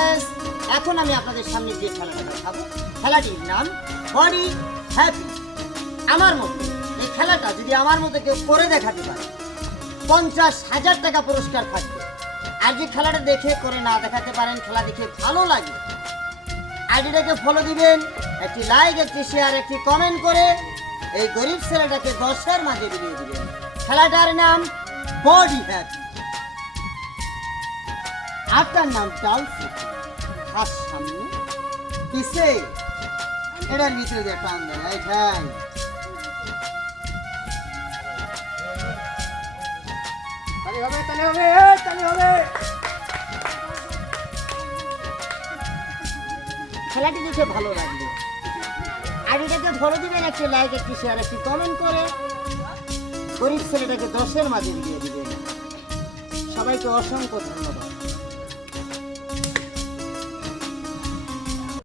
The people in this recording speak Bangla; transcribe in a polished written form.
গাইস, এখন আমি আপনাদের সামনে যে খেলাটা দেখাবো, খেলাটির নাম বডি হ্যাপি। আমার মতে এই খেলাটা যদি আমার মতো কেউ করে দেখাতে পারে 50,000 টাকা পুরস্কার থাকবে। আর যে খেলাটা দেখে করে না দেখাতে পারেন, খেলা দেখে ভালো লাগে, আইডিটাকে ফলো দিবেন, একটি লাইক, একটি শেয়ার, একটি কমেন্ট করে এই গরিব ছেলেটাকে 10-এর মাঝে বিলিয়ে দিবেন। খেলাটার নাম বডি হ্যাপি। আপনার নাম ডালসি, হাত সামনে পিছে, এটার ভিতরে দিয়ে টান দেয়, এই ঠাই তাহলে হবে, তাহলে হবে। খেলাটি দেখে ভালো লাগবে, আইডিটাকে ফলো দিবেন, একটি লাইক, একটি শেয়ার, একটি কমেন্ট করে গরিব ছেলেটাকে 10-এর মাঝে দিয়ে দিবেন। সবাইকে অসংখ্য ধন্যবাদ।